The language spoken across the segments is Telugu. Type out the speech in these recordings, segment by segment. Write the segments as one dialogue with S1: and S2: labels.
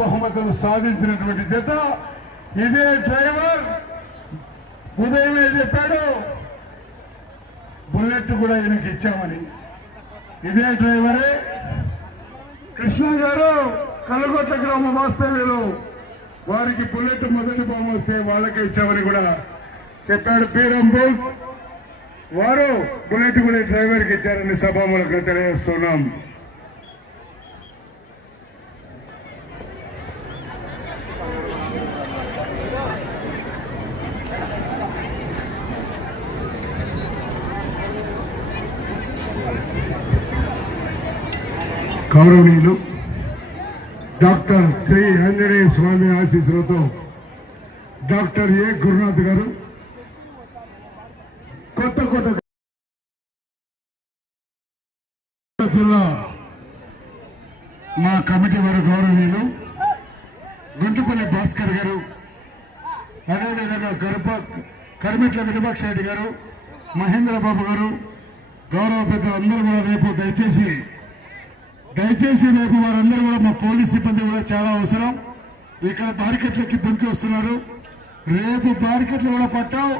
S1: బహుమతులు సాధించినటువంటి చేత ఇదే డ్రైవర్ ఉదయమే చెప్పాడు. బుల్లెట్ కూడా ఈయనకి ఇచ్చామని. ఇదే డ్రైవరే కృష్ణ గారు కలగొట్ట గ్రామ వాస్తవ్యులు. వారికి బుల్లెట్ మొదటి బొమ్మ వస్తే వాళ్ళకే ఇచ్చామని కూడా చెప్పాడు పీరంబు. వారు బుల్లెట్ కూడా డ్రైవర్కి ఇచ్చారని సభాములకు తెలియజేస్తున్నాం. గౌరవనీయులు డాక్టర్ శ్రీ ఆంజనేయ స్వామి ఆశీస్సులతో డాక్టర్ ఏ. గురునాథ్ గారు కొత్త కొత్త జిల్లా మా కమిటీ వారు గౌరవనీయులు గుంటుపల్లి భాస్కర్ గారు అదేవిధంగా కరప కరిమెట్ల వినపక్ష రెడ్డి గారు మహేంద్రబాబు గారు గౌరవ పెద్దలు అందరూ కూడా రేపు దయచేసి దయచేసి రేపు వారందరూ కూడా మా పోలీస్ సిబ్బంది కూడా చాలా అవసరం. ఇక్కడ బారికెట్లకి దుంకి వస్తున్నారు. రేపు బారికెట్లు కూడా పట్టాం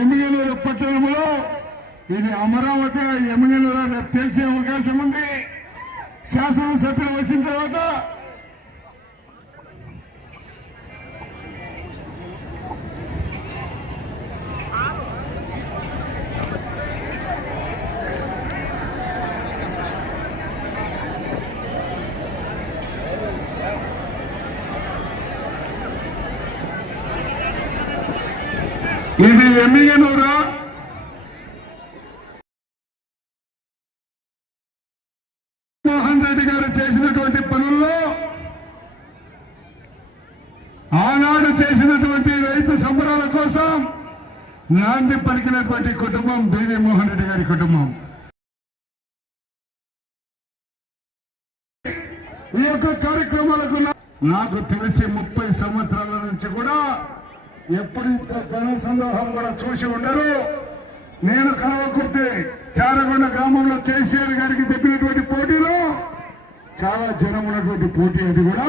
S1: ఎమ్మిగనూరు పట్టణంలో ఇది అమరావతి ఎమ్మిగనూరు రేపు తెలిసే అవకాశం ఉంది. శాసనసభ్యులు వచ్చిన తర్వాత ఇది ఎమ్మిగనూరా మోహన్ రెడ్డి గారు చేసినటువంటి పనుల్లో ఆనాడు చేసినటువంటి రైతు సంబరాల కోసం నాంది పలికినటువంటి కుటుంబం బీవీ మోహన్ రెడ్డి గారి కుటుంబం. ఎప్పుడు ఇంత జన సందోహం కూడా చూసి ఉండరు నేను కలవకుర్తి చారగొండ గ్రామంలో కేసీఆర్ గారికి చెప్పినటువంటి పోటీలో చాలా జనం ఉన్నటువంటి పోటీ అది కూడా.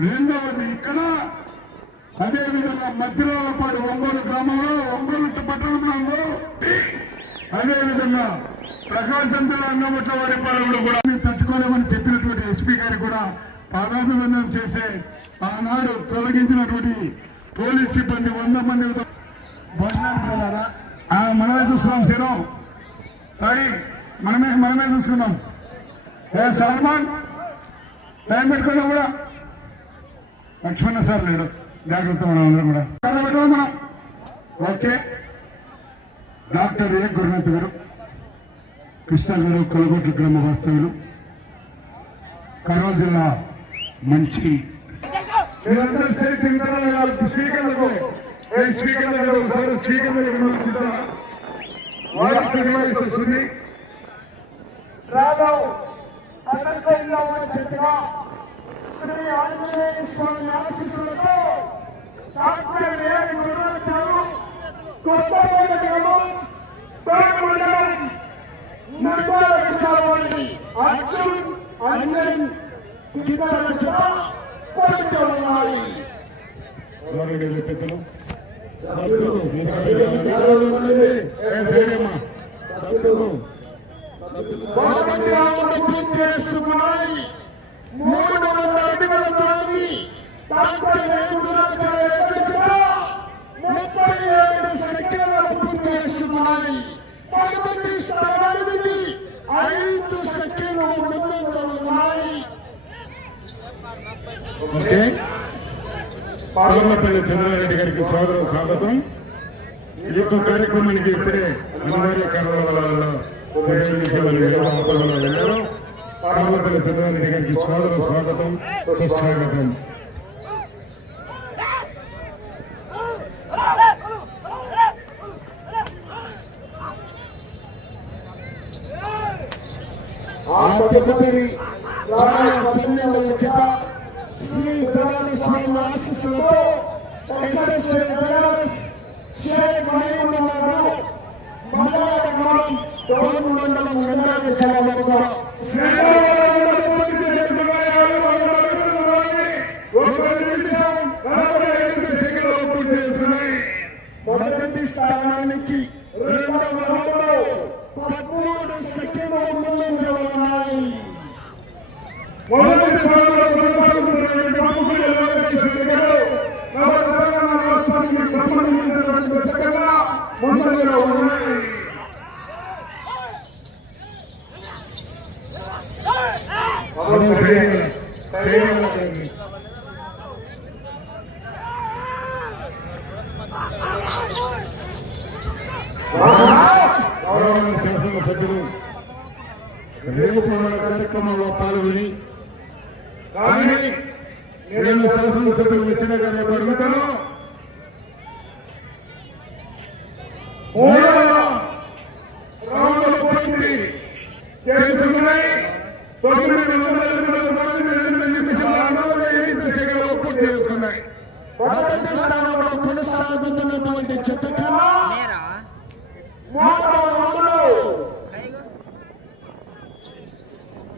S1: రెండవది ఇక్కడ అదే విధంగా ఒంగోలు గ్రామంలో ఒంగోలు పట్టణంలో అదే విధంగా ప్రకాశం జిల్లా అన్నమట్ల వారి పాలనలో కూడా మేము తట్టుకోలేమని చెప్పినటువంటి ఎస్పీ గారు కూడా పాదాభివందనం చేసే ఆనాడు తొలగించినటువంటి పోలీస్ సిబ్బంది వంద మంది ఆ, మనమే చూస్తున్నాం శీరం. సాయి మనమే మనమే చూసుకున్నాం ఏ సల్మాన్? టైం పెట్టుకున్నా కూడా. లక్ష్మణ సార్ లేడు. జాగ్రత్త మనం అందరం కూడా. మనం. ఓకే. డాక్టర్ ఏ. గురునాథ్ గారు కృష్ణ గారు కొలగొట్ల గ్రామ వాస్తవ్యులు. కర్నూలు జిల్లా మంచి మీరందరూ స్టేట్ తింటారా స్పీకర్లకు. ఏ స్పీకర్ గారు ఒకసారి స్పీకర్ దగ్గర వాయిస్ రిమైస్ వస్తుంది
S2: రాఘవ్ అనంతరంలో చెట్టుగా శ్రీ ఆంజనేయ స్వామి ఆశీస్సులతో డాక్టర్ ఏ. గురునాథుడు కొత్తగూడెం కోరమండలం నంద్యాల అర్జున్ అంజన్ గిత్తల చెత్త
S1: పెద్దలు
S2: చేసుకున్నాయి మూడు వందల అడుగుల దూరాన్ని ముప్పై ఏడు సెకండ్లు పూర్తి చేసుకున్నాయి మొదటి స్థానానికి ఐదు సెకండ్లు ముందు ఉన్నాయి
S1: ఓకే. పార్లపల్లి చంద్రారెడ్డి గారికి సోదర స్వాగతం. ఈ యొక్క కార్యక్రమానికి ఇప్పుడే అనివార్య కారణాలలో వల్ల వెళ్ళారు పార్లపల్లి చంద్రారెడ్డి గారికి సోదర స్వాగతం సుస్వాగతం.
S2: ఆ తదుపరి రాయ పన్నెండవ జత శ్రీ బలాలి స్వామి ఆశీస్సులతో ఎస్ఎస్ఏ బోనస్ షేక్ మహేంద్ర గారు మలయాళ గ్రామం టౌన్ మండలం నందాల జిల్లా వరకు కూడా
S1: ఒక నిమిషం
S2: మొదటి స్థానానికి రెండవ రౌండ్ పదమూడు సెకండ్ల ముందంజలో
S1: మొదటి స్థానంలో కొనసాగుతున్నటువంటి గారు మన తెలంగాణ రాష్ట్రానికి సంబంధించినటువంటి చక్కగా ముందంజలో ఉన్నాయి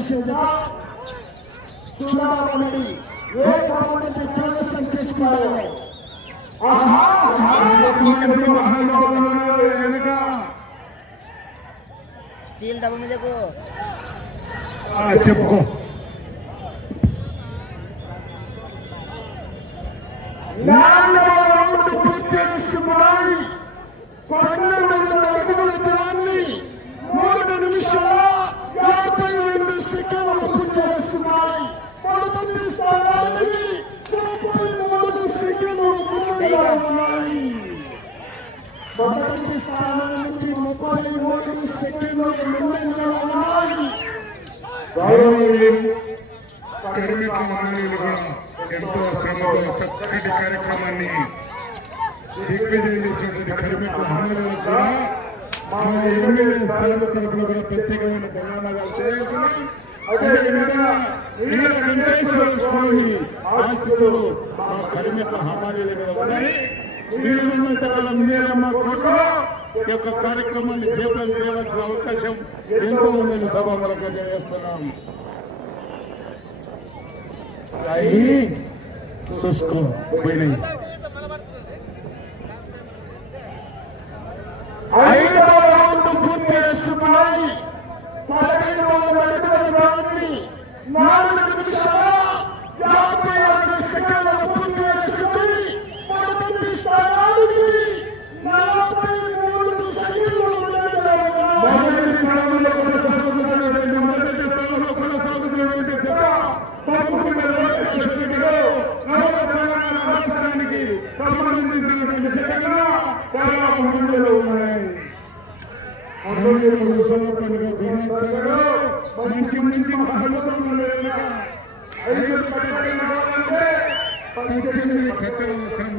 S2: జత చూడాలని ఏ చేసుకుంటారు
S1: వెనుక
S3: స్టీల్ డబ్బు మీదకు.
S1: చెప్పుకో.
S2: పన్నెండు వందల అడుగుల దూరాన్ని మూడు నిమిషాల మొదటి స్థానానికి ముప్పై మూడు సెకండ్లు ముందుగా ఉన్నాయి మొదటి స్థానానికి ముప్పై మూడు సెకండ్లు ముందంగా ఉన్నాయి
S1: గౌరవనీయులు కార్మిక మహిళలు కూడా ఎంతో శ్రమతో చక్కటి కార్యక్రమాన్ని దిగ్విజయం చేసినటువంటి కార్మిక మహిళలకు కూడా మా ఎమ్మెల్యే స్థానిక కూడా ప్రత్యేకమైన ధన్యవాదాలు తెలియజేస్తున్నాం అదేవిధంగా వీర వెంకటేశ్వర స్వామి ఆశీస్సులు మా ఉన్నాయి. వీరున్నంత కాలం మీరమ్మ ఈ యొక్క కార్యక్రమాన్ని జీవితం చేయవలసిన అవకాశం ఎంతో ఉందని సభ మరొక చేస్తున్నాం సాయి చూసుకో పోయినాయి.
S2: ఐదవ రౌండ్ పూర్తి చేసుకున్నాయి. పదిహేను వందల అడుగుల దూరాన్ని నాలుగు నిమిషాల యాభై ఆరు సెకండ్ల పూర్తి చేసుకుని మొదటి స్థానానికి నలభై మూడు సెకండ్లు ముందంజలో ఉన్నాయి.
S1: మొదటి స్థానంలో కొనసాగుతున్నటువంటి మొదటి స్థానంలో కొనసాగుతున్నటువంటి జత పంపుల వెంకటేశ్వర గారు నవ తెలంగాణ రాష్ట్రానికి సంబంధించినటువంటి జతగా చాలా ముందులో ఉన్నాయి అందులో సమర్పణగా గురునాథ్ మంచి మంచి ఐదు కావాలంటే పద్దెనిమిది అవసరం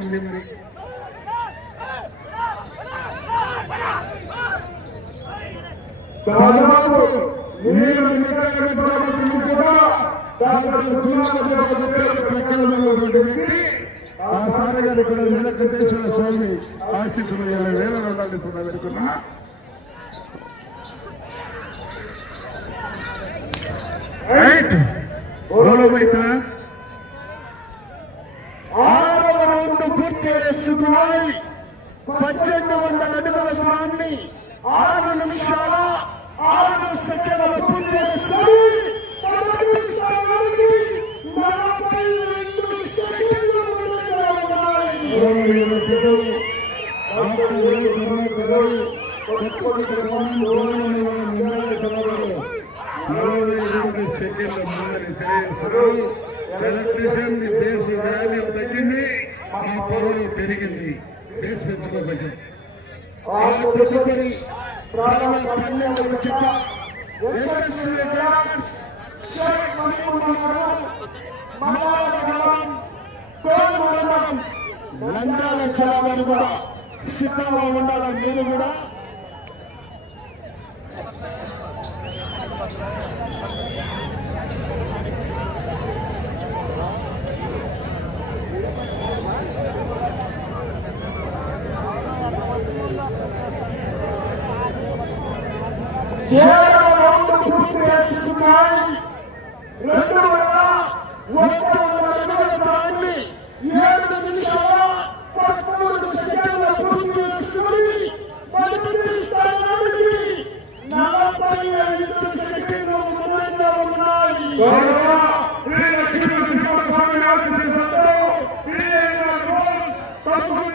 S1: దాదాపు నేను ఎన్నికల కూడా డాక్టర్ గురునాథరావు పేరు ఆ సారి గారు స్వామి ఆశీస్సులు వేల రూపాయలు ఇస్తున్నా ఓలోమైతే
S2: ఆరవ రౌండ్ పూర్తి చేసుకున్నాయి. పద్దెనిమిది వందల అడుగుల దూరాన్ని ఆరు నిమిషాల ఆరు సెకండ్ల పూర్తి చేసుకుని మొదటి స్థానానికి నలభై రెండు సెకండ్లు ఉన్నాయి.
S1: గౌరవనీయులు పెద్దలు డాక్టర్ ఏ గురునాథ్ గారు కొత్తపల్లి గ్రామం గౌరవనీయ నిర్ణయ సభలో నలభై ఎనిమిది సెకండ్ల ముందని తెలియజేస్తున్నారు ఎలక్ట్రీషియన్ మీ బేస్ వాల్యూ తగ్గింది మీ పవర్ పెరిగింది బేస్ పెంచుకో కొంచెం.
S2: తదుపరి చిట్ట ఎస్ఎస్వి టైలర్స్ షేక్ మహమూద్ గారు మల్లాల గ్రామం కోలు మండలం నంద్యాల జిల్లా కూడా సిద్ధంగా ఉండాలని మీరు కూడా? ఏడవ రౌండ్ పూర్తి చేసుకున్నాయి రెండు వేల ఒక్క వందల అడుగుల ఏడు నిమిషాల పదమూడు సెకండ్ల పూర్తి చేసుకుని మొదటి స్థానానికి నలభై ఐదు సెకండ్లు ఉన్నాయి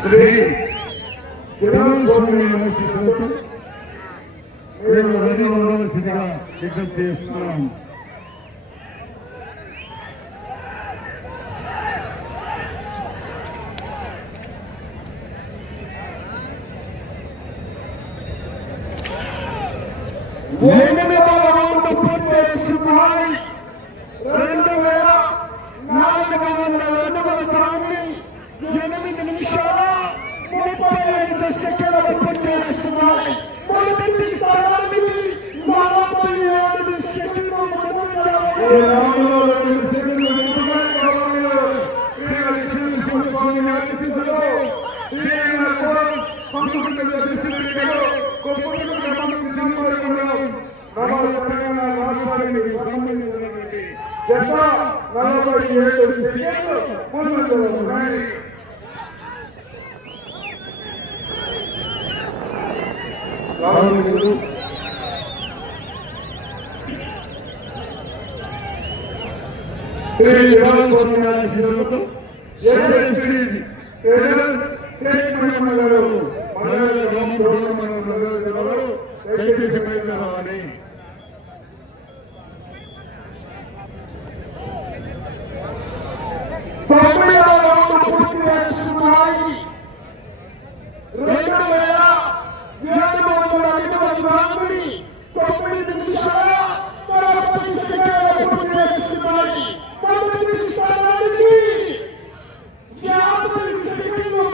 S1: శ్రీ స్వామి ఆశీస్సులతో మేము రెడీ ఉండవలసిందిగా విజ్ఞప్తి చేస్తున్నాం.
S2: పూర్తి చేసుకున్నాయి. రెండు వేల నాలుగు వందల అడుగుల దూరాన్ని ఎనిమిది నిమిషాల ముప్పై ఐదు సెకండ్ల చేసుకున్నాయి మొదటి స్థానానికి నలభై ఏడు
S1: సంబంధించినటువంటి నలభై ఏడు సీట్లు ముందులో శ్రీ బాలస్వామి ఆశీస్సులతో శ్రీ గారు దయచేసి బయలుదేరాలని
S2: తొమ్మిదవ రౌండ్ పూర్తి చేసుకున్నాయి రెండు వేల ఏడు వందల అడుగుల దూరాన్ని తొమ్మిది నిమిషాల నలభై సెకండ్లు పూర్తి చేసుకున్నాయి మొదటి స్థానానికి యాభై సెకండ్లు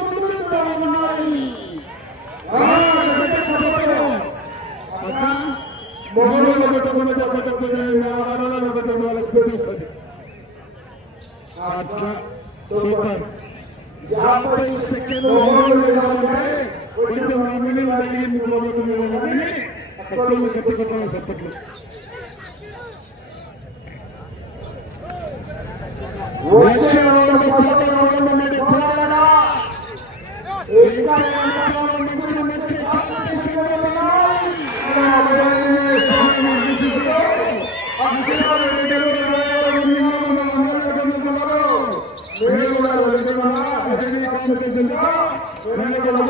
S1: పట్టుకోండి గట్టి కొట్టాలి సప్పట్లు
S2: వచ్చే వాళ్ళు పోటీ వాళ్ళు నుండి పోరాడా ఇంకా వెనకాల నుంచి వచ్చి కంటి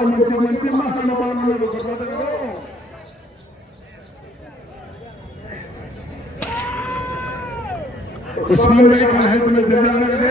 S1: మంచి మంచి మహానుభావులు కర్ణాటకలో स्पीड में महत्व में ज़िंदा रखने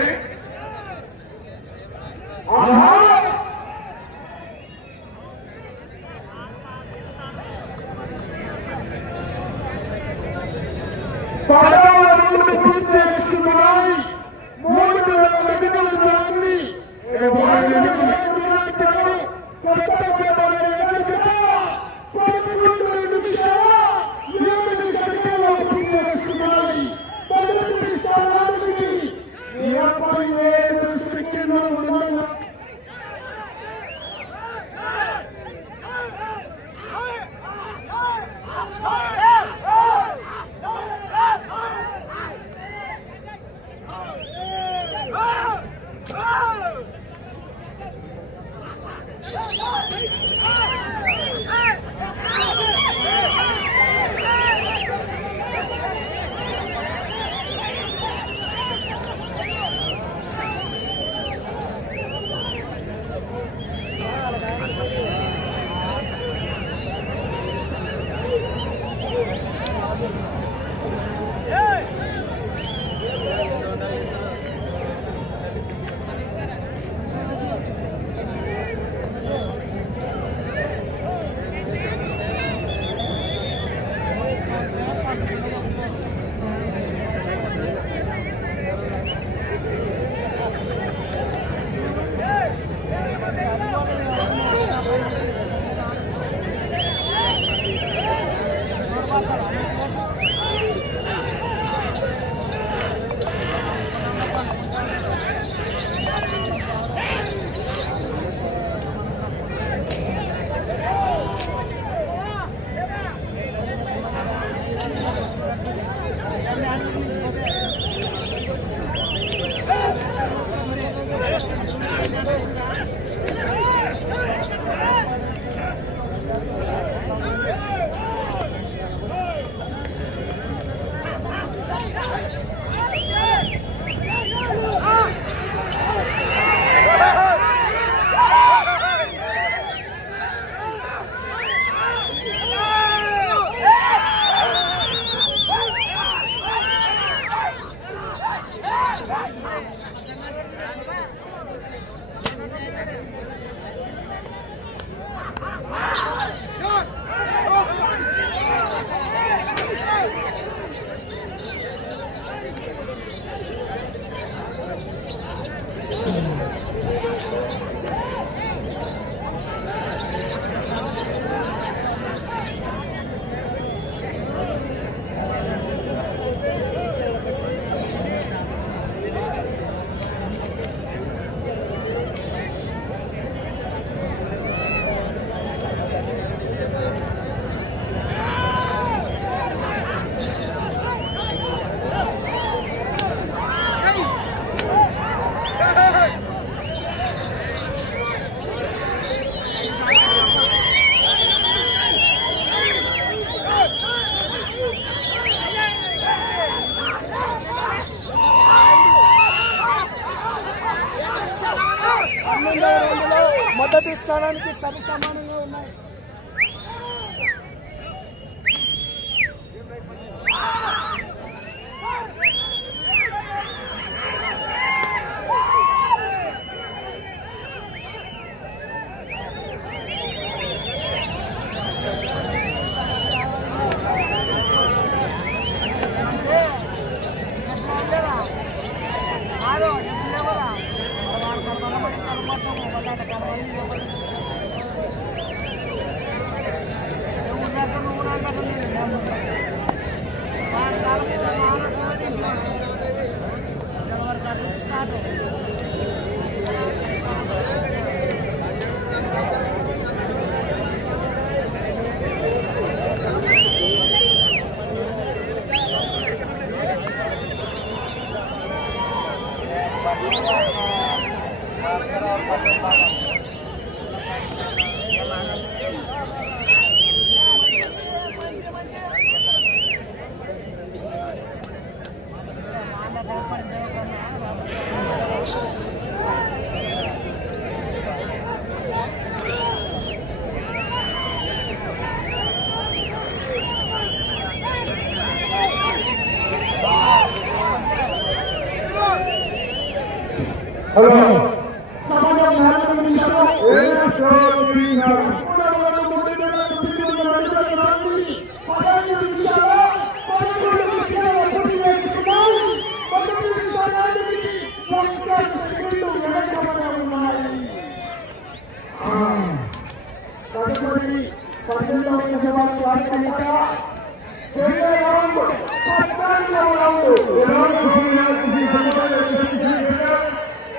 S2: రెండు వేల రెండులో మొదటి స్థానానికి
S4: సరి సమానంగా ఉన్నాయి.
S2: హలో
S4: సమయం నాలుగు నిమిషాలు
S2: ఏ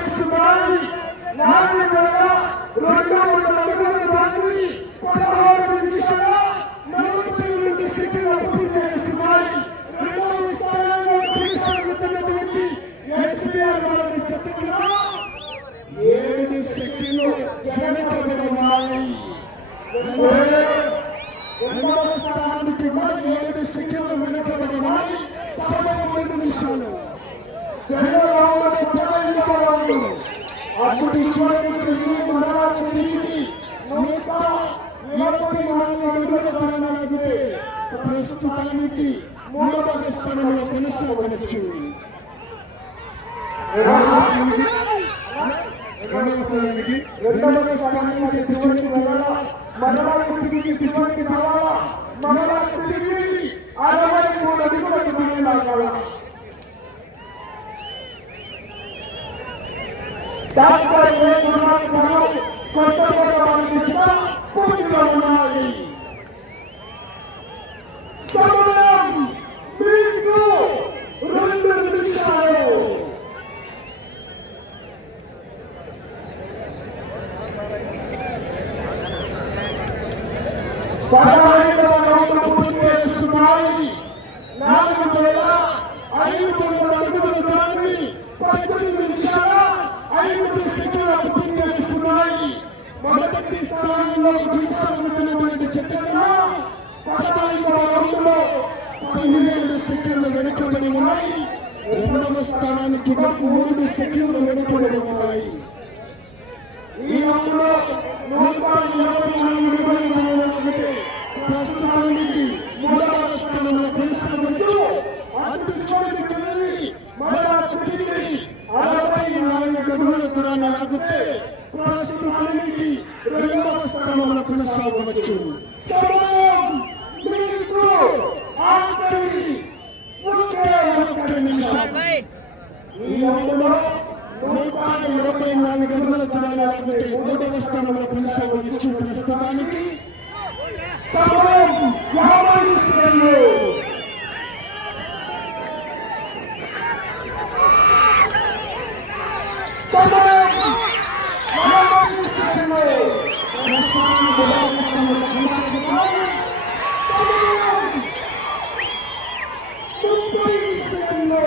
S2: శోధించాలి? ఏడు సెకండ్లు వెనకబడి ఉన్నాయి రెండవ స్థానానికి కూడా ఏడు సెకండ్లు వెనకబడి ఉన్నాయి సమయం రెండు నిమిషాలు తెలంగాణలో తెలంగాణ అప్పుడు చూడడానికి తిరిగి ఉండాలని తిరిగి నూట ఇరవై నాలుగు అడుగుల దూరాలాగితే ప్రస్తుతానికి మూడవ స్థానంలో కొనసాగవచ్చు రెండవ స్థానానికి రెండవ స్థానానికి తెచ్చుకొని పిల్లల మనవాళ్ళకి తిరిగి తెచ్చుకొని పిల్లల మనవాళ్ళకి తిరిగి అరవై మూడు అడుగులకు తిరిగి దాంట్లో ఏ గుణాలు గుణాలు కొట్టబడడానికి చిన్న పూజలు ఉన్నాయి సమయం మీకు రెండు నిమిషాలు పదహైదవ రౌండ్ పూర్తి చేస్తున్నాయి నాలుగు వేల ఐదు వందల అడుగుల దూరాన్ని పద్దెనిమిది నిమిషాల ఐదు సెకండ్లు పూర్తి చేస్తున్నాయి మొదటి స్థానంలో కొనసాగుతున్నటువంటి చెట్టుకన్నా పదహైదవ రౌండ్లో పదిహేడు సెకండ్లు వెనుకబడి ఉన్నాయి. రెండవ స్థానానికి కూడా మూడు సెకండ్లు వెనుకబడి ఉన్నాయి. ఈ రౌండ్లో నూట నాలుగు ఒకటి ప్రస్తుతానికి మూడవ స్థానంలో కొనసాగవచ్చు. అటు మరొక తిరిగి అరవై నాలుగు అడుగుల దూరాన్ని లాగితే ప్రస్తుతానికి రెండవ స్థానంలో కొనసాగవచ్చు. సమయం మీకు ఆఖరి ఒకే ఒక్క నిమిషం. ఈ రౌండ్లో నూట ఇరవై నాలుగు అడుగుల దూరాన్ని లాగితే మూడవ స్థానంలో కొనసాగవచ్చు ప్రస్తుతానికి. సమయం యాభై సెకండ్లు సమయం యాభై సెకండ్లు ప్రస్తుతానికి మూడవ స్థానంలో కొనసాగుతున్నాయి సమయం ముప్పై సెకండ్లు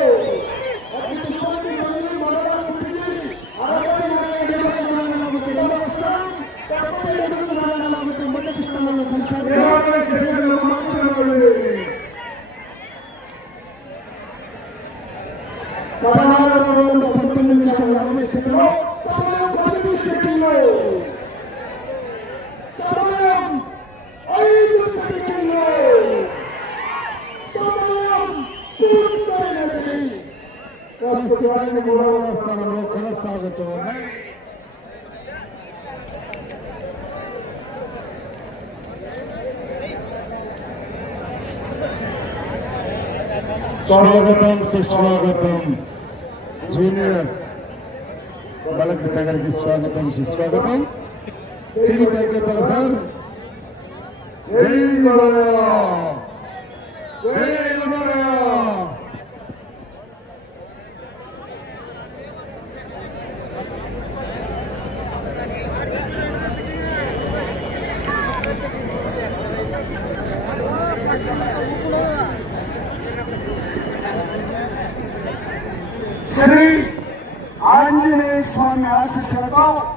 S2: అటు చివరి వెళ్ళి మరొక తిరిగి అరవై ఏడు డెబ్బై ఎనిమిది దూరాన్ని లాగుతూ మొదటి స్థానంలో కొనసాగుతున్నారు
S1: ఇరవై సెకండ్లు మాత్రమే ఉన్నది.
S2: పదహారు రౌండ్ పంతొమ్మిది నిమిషాల నలభై సెకండ్లు సమయం పది సెకండ్లు సమయం ఐదు సెకండ్లు. సమయం పూర్తయినది.
S1: కొనసాగుతూ ఉన్నాయి. స్వాగతం సుస్వాగతం జూనియర్ బాలకృష్ణ గారికి స్వాగతం సుస్వాగతం తిరిగి పైకెత్తాలి సార్ జై గొడవ జై గొడవ
S2: శ్రీ ఆంజనేయ స్వామి ఆశీస్సులతో డాక్టర్